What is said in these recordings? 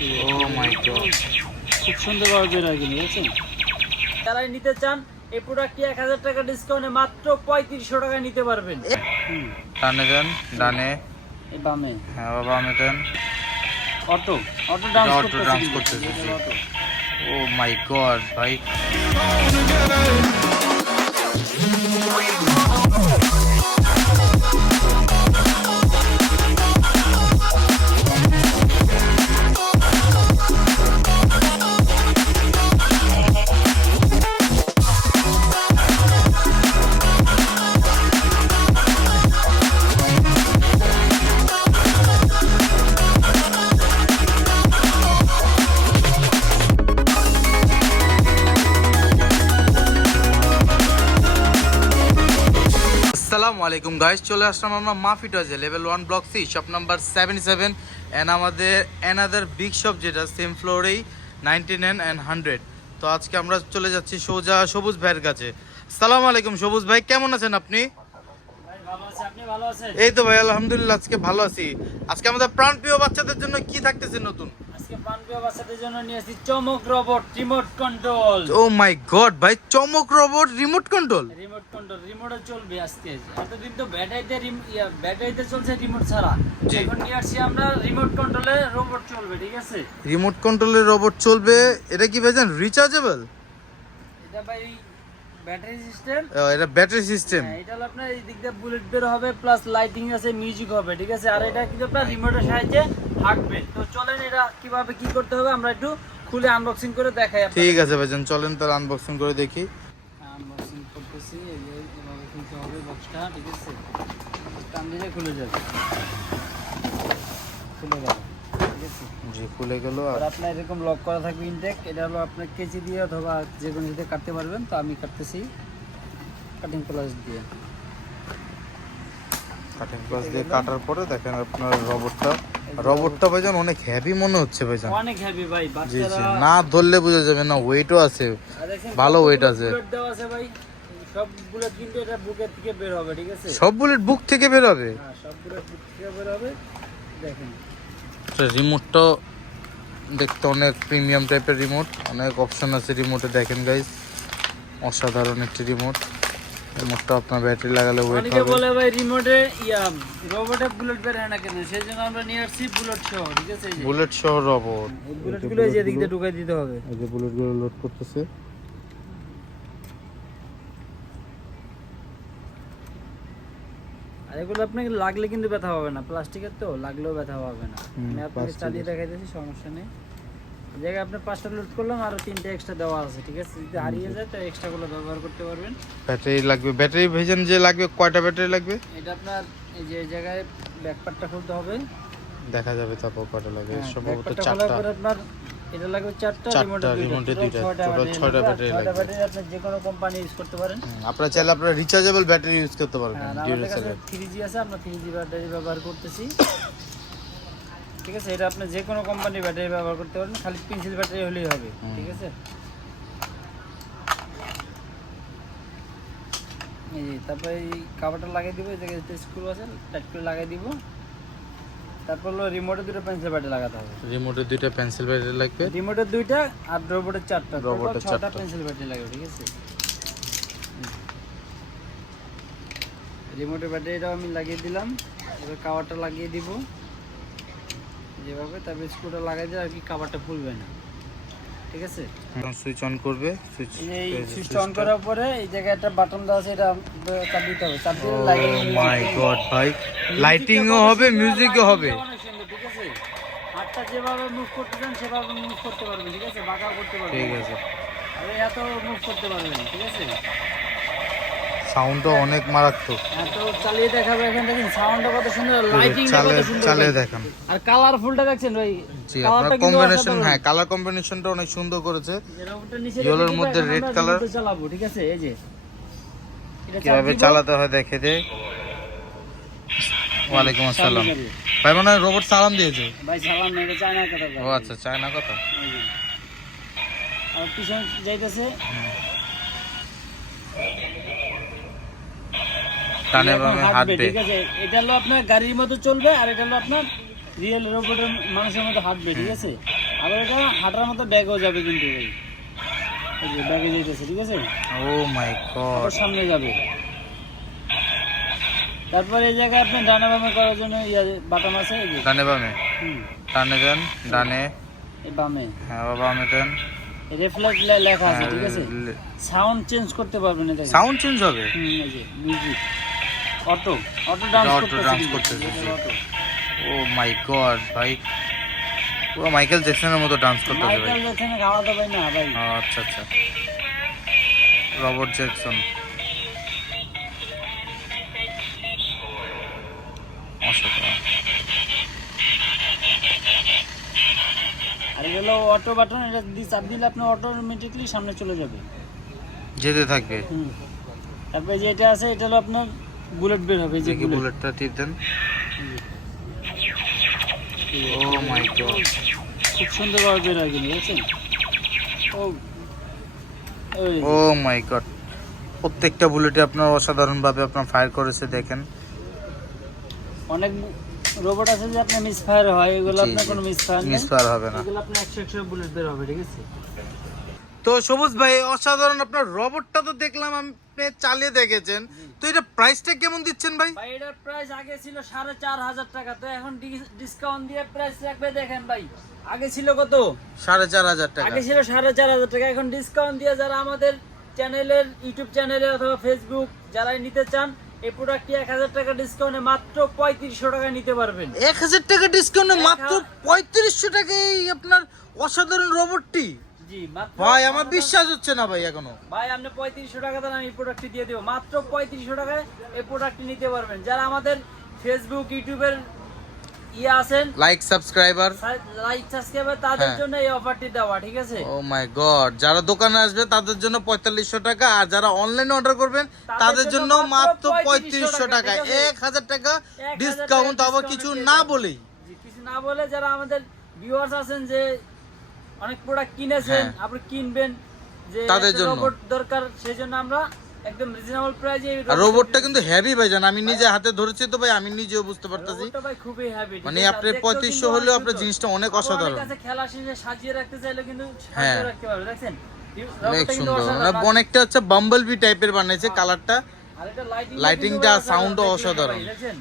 O my god, খুব সুন্দরভাবে বের হয় কিন্তু বুঝছেন। যারা নিতে চান এই প্রোডাক্টটি 1000 টাকা ডিসকাউন্টে মাত্র 3500 টাকায় নিতে পারবেন। ডানে দেন, ডানে, এই বামে হ্যাঁ বামে দেন। অটো অটো ডান্স করতেছে। অটো। ও মাই গড ভাই, আসসালামু আলাইকুম গাইস, চলে আসলাম আমরা মাফি টয়েজে level 1 block C shop number 77 and আমাদের অ্যানাদার বিগ শপ যেটা সেম ফ্লোরেই 99 এন্ড 100। তো আজকে আমরা চলে যাচ্ছি সোজা সবুজ ভাইয়ের কাছে। আসসালামু আলাইকুম সবুজ ভাই, কেমন আছেন আপনি? ভাই ভালো আছে, আপনি ভালো আছেন? এই তো ভাই আলহামদুলিল্লাহ, আজকে ভালো আছি। আজকে আমাদের প্রাণপ্রিয় বাচ্চাদের জন্য কি থাকতেছে নতুন? আজকে প্রাণপ্রিয় বাচ্চাদের জন্য নিয়ে আসছি চমক robot remote control. O my god ভাই, চমক রোবট রিমোট কন্ট্রোল। রিমোটে চলবে আজকে। এতদিন তো ব্যাটারিতে চলছে রিমোট ছাড়া, এখন নিয়ে আসছি আমরা রিমোট কন্ট্রোলে রোবট চলবে, ঠিক আছে? রিমোট কন্ট্রোলের রোবট চলবে। এটা কি ভাইজান রিচার্জেবল? এটা ভাই ব্যাটারি সিস্টেম। এটা ব্যাটারি সিস্টেম। এটা হলো আপনার এই দিক দিয়ে বুলেট বের হবে, প্লাস লাইটিং আছে, মিউজিক হবে, ঠিক আছে? আর এটা কিন্তু আপনার রিমোটের সাহায্যে হাঁটবে। তো চলেন এটা কিভাবে কি করতে হবে আমরা একটু খুলে আনবক্সিং করে দেখাই আপনাদের। ঠিক আছে ভাইজান, চলেন তাহলে আনবক্সিং করে দেখি। আনবক্সিং করতেছি। এই যে এভাবে খুলতে হবে বক্সটা, ঠিক আছে? টান দিলে খুলে যাবে, খুলে গেল, ঠিক আছে? জি খুলে গেল। আর আপনার এরকম লক করা থাকবে ইনটেক। এটা হলো আপনার কেচি দিয়ে অথবা যে কোনো দিতে কাটতে পারবেন। তো আমি কাটতেছি কাটিং প্লাস দিয়ে। কাটিং প্লাস দিয়ে কাটার পরে দেখেন আপনার রোবটটা ভাইজান অনেক হেভি মনে হচ্ছে ভাইজান। অনেক হেভি ভাই, জি জি, বাচ্চারা না ধরলে বোঝা যাবে না, ওয়েটও আছে, ভালো ওয়েট আছে। বুলেট দেওয়া আছে ভাই, সব বুলেট কিন্তু এটা বুকের থেকে বের হবে, ঠিক আছে? সব বুলেট বুক থেকে বের হবে। হ্যাঁ, সব বুলেট বুক থেকে বের হবে। দেখেন রিমোটটা দেখতে অনেক প্রিমিয়াম টাইপের রিমোট, অনেক অপশন আছে রিমোটে। দেখেন গাইস, অসাধারণ একটি রিমোটটা আপনার ব্যাটারি লাগালে ওয়েট অনেকে হবে। বলে ভাই রিমোটে রোবটে বুলেট বের হয় না কেন, সেই জন্য আমরা নিয়ে আসছি বুলেট সহ, ঠিক আছে? এই যে বুলেট সহ রোবট। এই বুলেটগুলো এই যে এদিক দিয়ে ঢুকাই দিতে হবে। এই যে বুলেটগুলো লোড করতেছে। আর এগুলো আপনাকে লাগলে কিন্তু ব্যথা হবে না, প্লাস্টিকের তো লাগলেও ব্যথা হবে না। আমি আপনাকে চালিয়ে দেখাই দিয়েছি, সমস্যা নেই। এই জায়গায় আপনি 5টা লোড করলাম, আরো 3টা এক্সট্রা দেওয়া আছে, ঠিক আছে? যদি হারিয়ে যায় তো এক্সট্রা গুলো ব্যবহার করতে পারবেন। ব্যাটারি লাগবে, ব্যাটারি ভেজান যে লাগবে, কয়টা ব্যাটারি লাগবে? এটা আপনার এই যে জায়গায় ব্যাকপার্টটা খুলতে হবে, দেখা যাবে তারপর কয়টা লাগে। সম্ভবত ব্যাকপার্টটা 4টা। খোলার পরে আপনার এটা লাগবে 4টা, রিমোটে দুইটা, টোটাল 6টা ব্যাটারি লাগবে। ব্যাটারি আপনি যে কোনো কোম্পানি ইউজ করতে পারেন। আপনারা চাইলে আপনারা রিচার্জেবল ব্যাটারি ইউজ করতে পারবেন। আর আমাদের কাছে 3G আছে, আমরা 3G ব্যাটারি ব্যবহার করতেছি, ঠিক আছে? এটা আপনি যে কোনো কোম্পানির ব্যাটারি ব্যবহার করতে পারেন, খালি পেন্সিল ব্যাটারি হলেই হবে, ঠিক আছে? এই যে তারপরে এই কভারটা লাগিয়ে দিব, এই জায়গায় স্ক্রু আছে, টাইট করে লাগিয়ে দিব। তারপর হলো রিমোটে দুটো পেন্সিল ব্যাটারি লাগাতে হবে। রিমোটে দুইটা পেন্সিল ব্যাটারি লাগবে, রিমোটের 2টা আর রোবটের 4টা, রোবটের 6টা 4টা পেন্সিল ব্যাটারি লাগবে, ঠিক আছে? রিমোটের ব্যাটারিটাও আমি লাগিয়ে দিলাম। এবার কভারটা লাগিয়ে দিব যেভাবে, তারপর স্ক্রুটা লাগাই দিলে আর কি কভারটা খুলবে না, ঠিক আছে? এখন সুইচ অন করবে। সুইচ এই সুইচ অন করার পরে এই জায়গায় একটা বাটন দেওয়া আছে, এটা চাপ দিতে হবে। চাপ দিলে লাইটিং, মাই গড ভাই, লাইটিংও হবে, মিউজিকও হবে। অনেক সুন্দর, ঠিক আছে? হাতটা যেভাবে মুভ করতে চান সেভাবে মুভ করতে পারবেন, ঠিক আছে? বাঁকাও করতে পারবেন, ঠিক আছে। আর এত মুভ করতে পারবেন, ঠিক আছে? সাউন্ডও অনেক মারাত্মক। এত চালিয়ে দেখাবে। এখন দেখেন সাউন্ডটা কত সুন্দর, লাইটিংটা কত সুন্দর, চালিয়ে দেখান। আর কালারফুলটা দেখছেন ভাই? জি, আপনার কম্বিনেশন, হ্যাঁ কালার কম্বিনেশনটা অনেক সুন্দর করেছে। ইয়েলোর মধ্যে রেড কালার। চালাবো, ঠিক আছে? এই যে এটা কিভাবে চালাতে হয় দেখে দে। ওয়ালাইকুম আসসালাম ভাই, মনে হয় রোবট সালাম দিয়েছে। ভাই সালাম না, এটা চায়না কথা। ও আচ্ছা, চায়না কথা। আর পিছন যাইতেছে, টানে বামে হাঁটবে, ঠিক আছে? এটা হলো আপনার গাড়ির মতো চলবে, আর এটা হলো আপনার রিয়েল রোবটের মানুষের মতো হাঁটবে, ঠিক আছে? আবার এটা হাঁটার মতো ব্যাগও যাবে কিন্তু ভাই, এই যে ব্যাগে যেতেছে, ঠিক আছে? ও মাই গড, আবার সামনে যাবে। তারপর এই জায়গায় আপনি ডানে বামে করার জন্য বাটন আছে, এই যে ডানে বামে, ডানে দেন, ডানে, এই বামে, হ্যাঁ বামে দেন, রিফ্লেক্ট লেখা আছে, ঠিক আছে? সাউন্ড চেঞ্জ করতে পারবেন এটা, সাউন্ড চেঞ্জ হবে। এই যে মিউজিক, অটো ডান্স করতেছে, অটো। ও মাই গড ভাই, পুরো মাইকেল জ্যাকসনের মতো ডান্স করতেছে ভাই। মাইকেল জ্যাকসনে গাওয়া তো ভাই না ভাই। আচ্ছা আচ্ছা, রবার্ট জ্যাকসন, অসাধারণ। আর এগুলো অটো বাটন, এটা চাপ দিলে আপনি অটোমেটিকলি সামনে চলে যাবে, যেতে থাকবে। তারপরে যে এটা আছে, এটা হলো আপনার বুলেট বের হবে, যে বুলেটটা টিপ দেন। ও মাই গড, খুব সুন্দর ভাবে বের হয়, কিন্তু বুঝছেন? ও মাই গড, প্রত্যেকটা বুলেটে আপনার অসাধারণ ভাবে আপনার ফায়ার করেছে, দেখেন। অনেক রোবট আছে যে আপনার মিসফায়ার হয়, এগুলো আপনার কোনো মিসফায়ার হবে না, এগুলো আপনার 100 বুলেট বের হবে, ঠিক আছে? তো সবুজ ভাই অসাধারণ আপনার রোবটটা তো দেখলাম, আপনি চালিয়ে দেখেছেন, তো এটা প্রাইসটা কেমন দিচ্ছেন ভাই? ভাই এটার প্রাইস আগে ছিল 4500 টাকা, তো এখন ডিসকাউন্ট দিয়ে প্রাইস রাখবে, দেখেন ভাই। আগে ছিল কত? 4500 টাকা। আগে ছিল 4500 টাকা, এখন ডিসকাউন্ট দিয়ে যারা আমাদের চ্যানেলের, ইউটিউব চ্যানেলে অথবা ফেসবুক যারাই নিতে চান, এই প্রোডাক্টটি 1000 টাকা ডিসকাউন্টে মাত্র 3500 টাকায় নিতে পারবেন। 1000 টাকা ডিসকাউন্টে মাত্র 3500 টাকায় আপনার অসাধারণ রোবটটি। জি, মাত্র ভাই আমার বিশ্বাস হচ্ছে না ভাই এখনো। ভাই আপনি 3500 টাকা দেন, আমি এই প্রোডাক্টটি দিয়ে দেব মাত্র 3500 টাকায়। এই প্রোডাক্টটি নিতে পারবেন যারা আমাদের ফেসবুক, ইউটিউবের আছেন, লাইক সাবস্ক্রাইবার তাদের জন্য এই অফারটি দেওয়া, ঠিক আছে? ও মাই গড, যারা দোকানে আসবে তাদের জন্য 4500 টাকা, আর যারা অনলাইনে অর্ডার করবেন তাদের জন্য মাত্র 3500 টাকা, 1000 টাকা ডিসকাউন্ট, আবার কিছু না বলেই, কিছু না বলে যারা আমাদের ভিউয়ার্স আছেন যে অনেক প্রোডাক্ট কিনেছেন, আপনি কিনবেন, যে তাদের জন্য রোবট দরকার, সেজন্য আমরা একদম রিজনেবল প্রাইসে। আর রোবটটা কিন্তু হেভি ভাই, জান আমি নিজে হাতে ধরেছি তো ভাই, আমি নিজেও বুঝতে পারতাছি রোবটটা ভাই খুবই হেভি, মানে আপনি 3500 হলেও আপনার জিনিসটা অনেক অসাধারণ। কাছে খেলা শেষে সাজিয়ে রাখতে চাইলে কিন্তু হ্যাঁ, সাজিয়ে রাখতে পারবে, দেখছেন? অনেক সুন্দর, মানে অনেকটা হচ্ছে বাম্বলবি টাইপের বানাইছে কালারটা, আর এটা লাইটিংটা সাউন্ডও অসাধারণ। দেখেন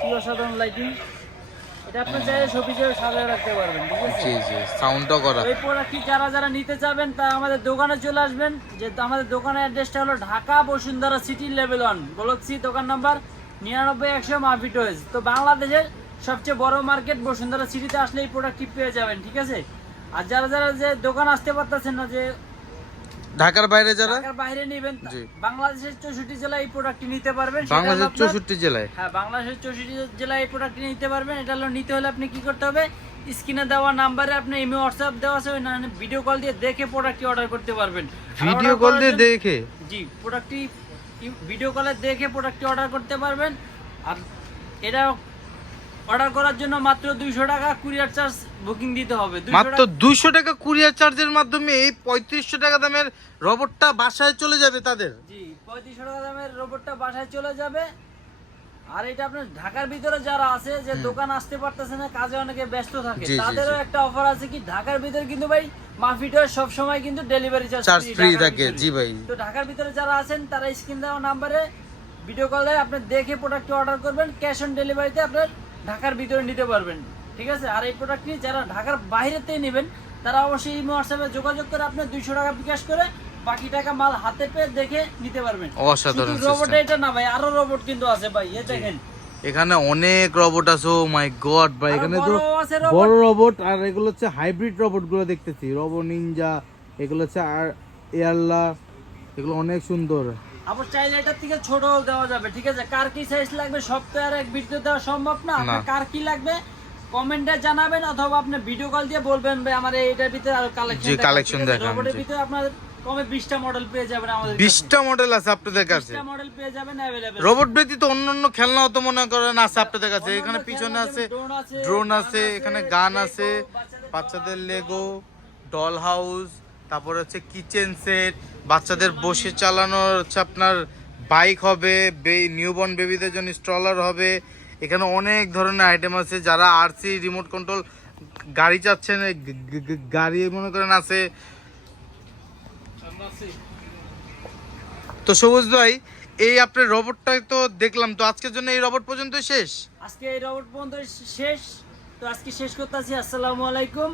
কি অসাধারণ লাইটিং, এটা আপনি চাইলে শোপিসে সাজিয়ে রাখতে পারবেন, ঠিক আছে? জি জি, সাউন্ডটাও করা। এই প্রোডাক্টটি যারা নিতে চাবেন তারা আমাদের দোকানে চলে আসবেন, যে আমাদের দোকানের অ্যাড্রেসটা হলো ঢাকা বসুন্ধরা সিটি লেভেল 1 গলক্সি, দোকান নাম্বার 99100 মাফি টয়েস। তো বাংলাদেশের সবচেয়ে বড় মার্কেট বসুন্ধরা সিটিতে আসলে এই প্রোডাক্টটি পেয়ে যাবেন, ঠিক আছে? আর যারা যে দোকান আসতে পারতেছেন না, যে ঢাকার বাইরে, যারা ঢাকার বাইরে নেবেন, বাংলাদেশের 64 জেলায় এই প্রোডাক্টটি নিতে পারবেন। বাংলাদেশের 64 জেলায়, হ্যাঁ, বাংলাদেশের 64 জেলায় এই প্রোডাক্টটি নিতে পারবেন। এটা হলো নিতে হলে আপনি কি করতে হবে, স্ক্রিনে দেওয়া নাম্বারে আপনি ইমো, হোয়াটসঅ্যাপ দেওয়া আছে, ওই ভিডিও কল দিয়ে দেখে প্রোডাক্টটি অর্ডার করতে পারবেন। ভিডিও কল দিয়ে দেখে, জি, প্রোডাক্টটি ভিডিও কলে দেখে প্রোডাক্টটি অর্ডার করতে পারবেন। আর এটা অর্ডার করার জন্য মাত্র 200 টাকা কুরিয়ার চার্জ বুকিং দিতে হবে। মাত্র 200 টাকা কুরিয়ার চার্জের মাধ্যমে এই 3500 টাকা দামের রোবটটা বাসায় চলে যাবে তাদের। জি, 3500 টাকা দামের রোবটটা বাসায় চলে যাবে। আর এটা আপনার ঢাকার ভিতরে যারা আছে, যে দোকান আসতে পারতেছে না, কাজে অনেকে ব্যস্ত থাকে, তাদেরও একটা অফার আছে কি, ঢাকার ভিতরে কিন্তু ভাই মাফিটার সব সময় কিন্তু ডেলিভারি চার্জ ফ্রি থাকে। জি ভাই, তো ঢাকার ভিতরে যারা আছেন তারা স্ক্রিন দেওয়া নাম্বারে ভিডিও কলে আপনি দেখে প্রোডাক্টটি অর্ডার করবেন, ক্যাশ অন ডেলিভারিতে আপনার ঢাকার ভিতরে নিতে পারবেন, ঠিক আছে? আর এই প্রোডাক্টটি যারা ঢাকার বাইরেতে নেবেন তারা অবশ্যই ইমো, হোয়াটসঅ্যাপে যোগাযোগ করে আপনি 200 টাকা বিকাশ করে বাকি টাকা মাল হাতে পেয়ে দেখে নিতে পারবেন। অসাধারণ রোবট এটা না ভাই, আরো রোবট কিন্তু আছে ভাই, এই দেখেন এখানে অনেক রোবট আছে। ও মাই গড ভাই, এখানে তো বড় রোবট, আর এগুলো হচ্ছে হাইব্রিড রোবট গুলো দেখতেছি, রোবো নিনজা, এগুলো হচ্ছে আর এয়ারলা, এগুলো অনেক সুন্দর। আবার চাইলে এটার থেকে ছোট দেওয়া যাবে, ঠিক আছে? কার কি সাইজ লাগবে সব তো আর এক ভিডিও দেওয়া সম্ভব না। আপনার কার কি লাগবে কমেন্টে জানাবেন, অথবা আপনি ভিডিও কল দিয়ে বলবেন ভাই আমার এইটার ভিতরে আর কালেকশন দেখান। রোবটের ভিতরে আপনার কমে 20টা মডেল পেয়ে যাবেন আমাদের কাছে। 20টা মডেল আছে আপনাদের কাছে? 20টা মডেল পেয়ে যাবেন अवेलेबल। রোবট ব্যতীত অন্যান্য খেলনাও তো মনে করেন আছে আপনাদের কাছে? এখানে পিছনে আছে ড্রোন আছে, এখানে গান আছে, বাচ্চাদের লেগো, ডল হাউস, তারপর হচ্ছে কিচেন সেট, বাচ্চাদের বসে চালানোর হচ্ছে আপনার বাইক হবে, নিউবর্ন বেবিদের জন্য স্ট্রলার হবে। এখানে অনেক ধরনের আইটেম আছে। যারা আরসি রিমোট কন্ট্রোল গাড়ি চাচ্ছেন, গাড়ি মনে করেন আছে। তো সবুজ ভাই, এই আপনার রোবটটা তো দেখলাম, তো আজকের জন্য এই রোবট পর্যন্ত শেষ। আজকে এই রোবট পর্যন্ত শেষ। তো আজকে শেষ করতেছি। আসসালামু আলাইকুম।